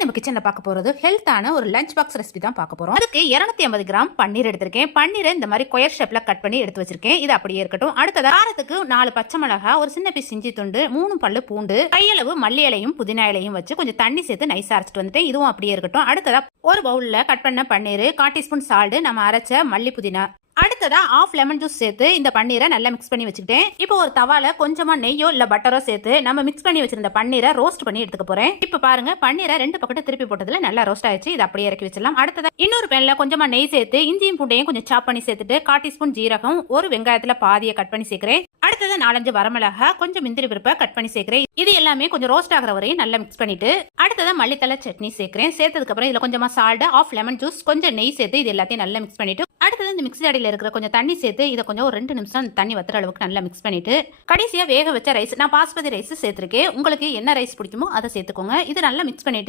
இன்னைக்கு நம்ம கிச்சன்ல பார்க்க போறது ஹெல்த்தான ஒரு லஞ்ச் பாக்ஸ் ரெசிபி தான் பார்க்க போறோம். அதுக்கு 250 கிராம் பன்னீர் எடுத்திருக்கேன். பன்னீரை இந்த மாதிரி ஸ்கொயர் ஷேப்ல கட் பண்ணி எடுத்து வச்சிருக்கேன். இது அப்படியே இருக்கட்டும். அடுத்ததா காரத்துக்கு 4 பச்சை மிளகாய், ஒரு சின்ன பீஸ் இஞ்சி துண்டு, 3 பல்லு பூண்டு, கையளவு மல்லி இலையும் புதினா இலையும் வச்சு கொஞ்சம் தண்ணி சேர்த்து நைஸா அரைச்சிட்டு வந்துட்டேன். இதுவும் அப்படியே இருக்கட்டும். அடுத்ததா ஒரு பவுல்ல கட் பண்ண பன்னீர், 1/4 டீஸ்பூன் சால்ட், நம்ம அரைச்ச மல்லி புதினா, அடுத்ததா ஆஃப் லெமன் ஜூஸ் சேர்த்து இந்த பன்னீரை நல்லா மிக்ஸ் பண்ணி வச்சுக்கிட்டேன். இப்போ ஒரு தவால கொஞ்சமா நெய்யோ இல்ல பட்டரோ சேர்த்து நம்ம மிக்ஸ் பண்ணி வச்சிருந்த பன்னீரை ரோஸ்ட் பண்ணி எடுத்துக்க போறேன். இப்போ பாருங்க, பன்னீரை 2 பக்கத்து திருப்பி போட்டதுல நல்லா ரோஸ்ட் ஆயிடுச்சு. இது அப்படியே இறக்கி வச்சிடலாம். அடுத்ததா இன்னொரு பேன்ல கொஞ்சமா நெய் சேர்த்து இஞ்சியும் பூண்டையும் கொஞ்சம் சாப் பண்ணி சேர்த்துட்டு 1/4 டீஸ்பூன் ஜீரகம், ஒரு வெங்காயத்துல பாதியை கட் பண்ணி சேர்க்கிறேன். அடுத்தது 4-5 வரமிளகா, கொஞ்சம் முந்திரி பருப்பை கட் பண்ணி சேர்க்கிறேன். இது எல்லாமே கொஞ்சம் ரோஸ்ட் ஆகிற வரையும் நல்லா மிக்ஸ் பண்ணிட்டு அடுத்தது மல்லித்தலை சட்னி சேர்க்கிறேன். சேர்த்ததுக்கு அப்புறம் இதுல கொஞ்சமா சால்ட், ஆஃப் லெமன் ஜூஸ், கொஞ்சம் நெய் சேர்த்து இது எல்லாத்தையும் நல்லா மிக்ஸ் பண்ணிட்டு அடுத்தது இந்த மிக்ஸி ஜாடியில் இருக்கிற கொஞ்சம் தண்ணி சேர்த்து இதை கொஞ்சம் ஒரு 2 நிமிஷம் தண்ணி வத்துற அளவுக்கு நல்லா மிக்ஸ் பண்ணிட்டு கடைசியா வேக வச்ச ரைஸ், நான் பாஸ்மதி ரைஸ் சேர்த்திருக்கேன். உங்களுக்கு என்ன ரைஸ் பிடிக்குமோ அதை சேர்த்துக்கோங்க. இது நல்லா மிக்ஸ் பண்ணிட்டு